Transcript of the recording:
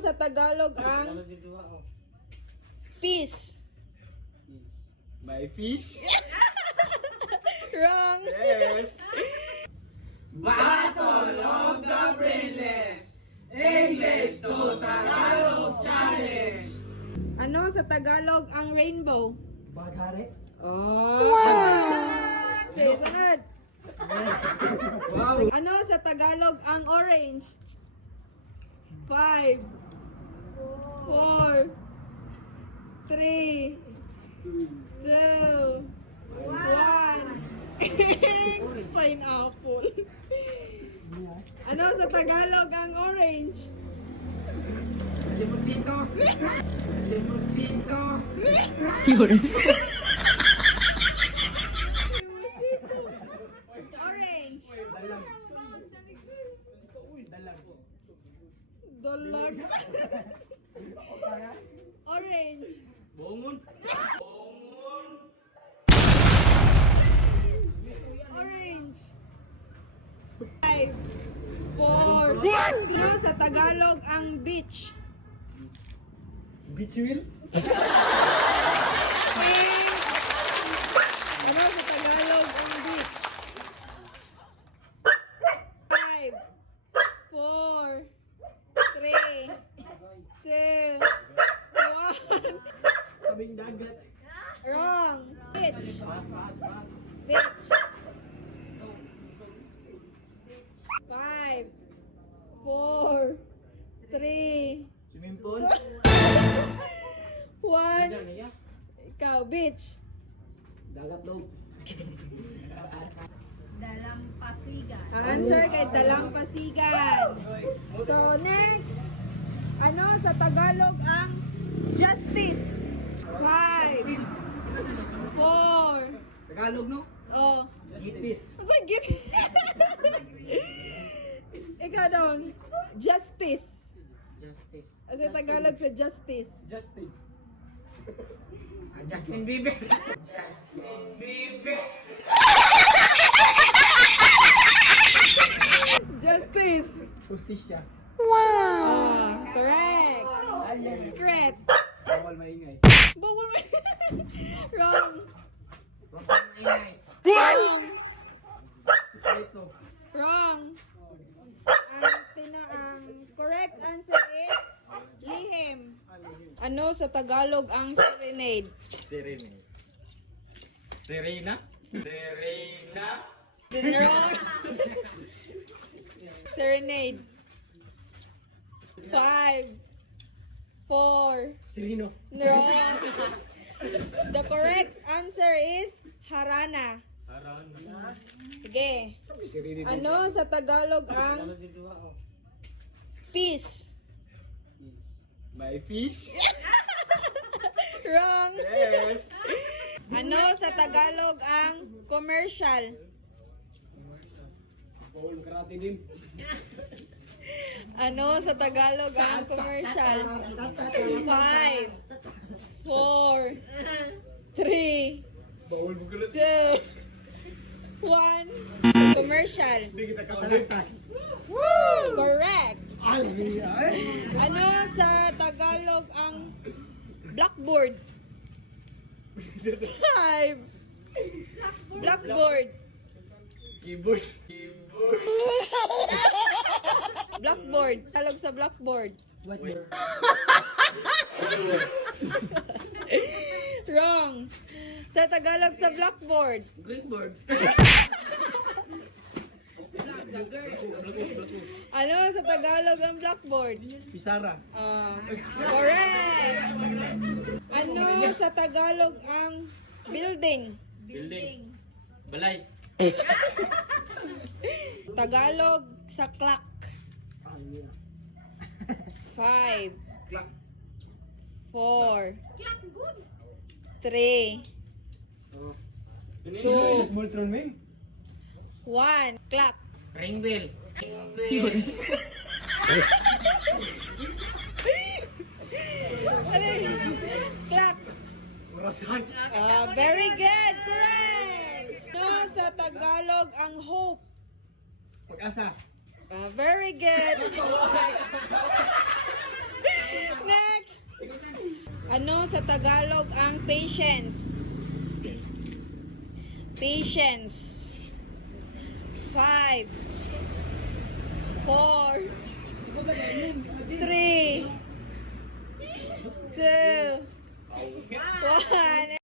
sa Tagalog ang peace? My fish? Wrong. Yes. Battle of the Brainless! English to Tagalog Challenge! Ano sa Tagalog ang rainbow? Baghari? Oh. Wow. Okay, sunod. Wow! Ano sa Tagalog ang orange? 5 4 3 2 1 Pineapple. Ano sa Tagalog ang orange? Limoncito! Limoncito! Orange. Dalag. Dalag. Orange. Bongon? Orange. 5 4 Ano sa Tagalog ang beach? Beach wheel? Ano sa Tagalog ang beach? 5 4 3 2 1 Tabing dagat. Wrong. Beach. Beach. 5 4 3 Swimming pool? 1 Ikaw, beach. Dagat daw. Dalampasigan. Ang answer kay Dalampasigan. So, next. Ano sa Tagalog ang justice? 5 4 Tagalog no? Oh. Gipis. Sige. Ikaw doon. Justice. Justice. Sa Tagalog sa justice. Justin. Justin Bieber! Justin Bieber! Justice. Justisya. Ah, correct. Ayun. Correct. Bawal maingay. Bawal mo. Wrong. Huwag kang maingay. Wrong. Sikreto. Wrong. Ang correct answer is lihim. Ano sa Tagalog ang serenade? Serena. Serena? Serena? Wrong. Serenade. 5 4 Sereno. Wrong. The correct answer is harana. Harana. Sige. Serena. Ano sa Tagalog ang peace? My fish? Wrong. Yes. Ano sa Tagalog ang commercial? Bawal karate din. Ano sa Tagalog ang commercial? 5 4 3 Bawal bugulat. 2 1 Commercial. Hindi kita katalastas. Correct. Ay! Ano sa Tagalog ang blackboard? 5 Blackboard. Keyboard. Keyboard. Blackboard. Tagalog sa blackboard. Whiteboard. Wrong. Sa Tagalog sa blackboard. Greenboard. Ano sa Tagalog ang blackboard? Pisara. Correct. Ano sa Tagalog ang building? Building. Balay. Tagalog sa clock. 5 Clock. 4 3 Oh. 2 Smoltron Wing. 1 Clock. Ring bell. Ring bell. Ano yun? Clock. Orasan. Very good. Correct. No, sa Tagalog ang hope. Pag-asa. Very good. Ano sa Tagalog ang patience? Patience. 5, 4, 3,